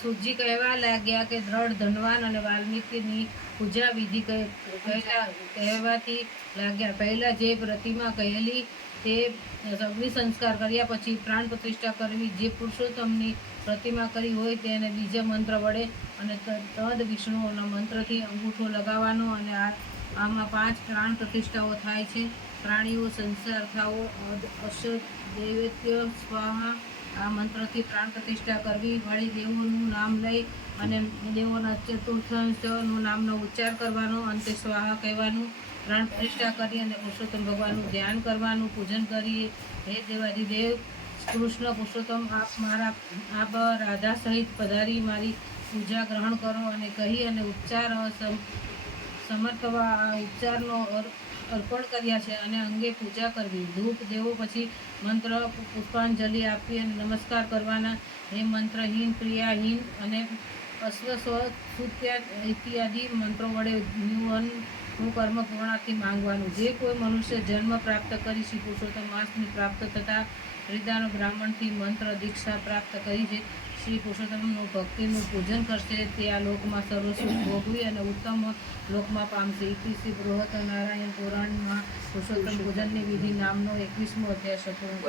સુજી કહેવા લાગ્યા કે દ્રઢ ધનવાન અને વાલ્મીકીની પૂજા વિધિ કહેવાથી લાગ્યા. પહેલા જે પ્રતિમા કહેલી તે અગ્નિ સંસ્કાર કર્યા પછી પ્રાણ પ્રતિષ્ઠા કરવી. જે પુરુષોત્તમની પ્રતિમા કરી હોય તેને બીજા મંત્ર વડે અને તદ વિષ્ણુના મંત્રથી અંગૂઠો લગાવવાનો અને આમાં 5 પ્રાણ પ્રતિષ્ઠાઓ થાય છે. પ્રાણીઓ સંસાર થાવો અશ્વ દૈવત્ય સ્વાહા આ મંત્રથી પ્રાણ પ્રતિષ્ઠા કરવી. વળી દેવોનું નામ લઈ અને દેવોના ચતુર્થંશનું નામનો ઉચ્ચાર કરવાનો. અંતે સ્વાહા કહેવાનું. પ્રાણ પ્રતિષ્ઠા કરી અને પુરુષોત્તમ ભગવાનનું ધ્યાન કરવાનું. પૂજન કરીએ. હે દેવાધિદેવ કૃષ્ણ પુરુષોત્તમ, આપ રાધા સહિત પધારી મારી પૂજા ગ્રહણ કરો અને કહી અને ઉપચાર સમર્થવા આ ઉપચારનો અર્પણ કર્યા છે અને અંગે પૂજા કરવી. ધૂપ દેવો પછી મંત્ર પુષ્પાંજલિ આપવી અને નમસ્કાર કરવાના. હે મંત્રહીન ક્રિયાહીન અને અશ્વસુત્યા ઇત્યાદિ મંત્રો વડે નું કર્મ પૂર્ણાર્થી માંગવાનું. જે કોઈ મનુષ્ય જન્મ પ્રાપ્ત કરી શ્રી પુરુષોત્તમ માસની પ્રાપ્ત થતાં હૃદયનો બ્રાહ્મણથી મંત્ર દીક્ષા પ્રાપ્ત કરી છે શ્રી પુરુષોત્તમનું ભક્તિનું પૂજન કરશે તે આ લોકમાં સર્વસુખ ભોગવી અને ઉત્તમ લોકમાં પામશે. ઇતિ શ્રી બૃહત નારાયણ પુરાણમાં પુરુષોત્તમ પૂજનની વિધિ નામનો 21મો અધ્યાય સંપૂર્ણ.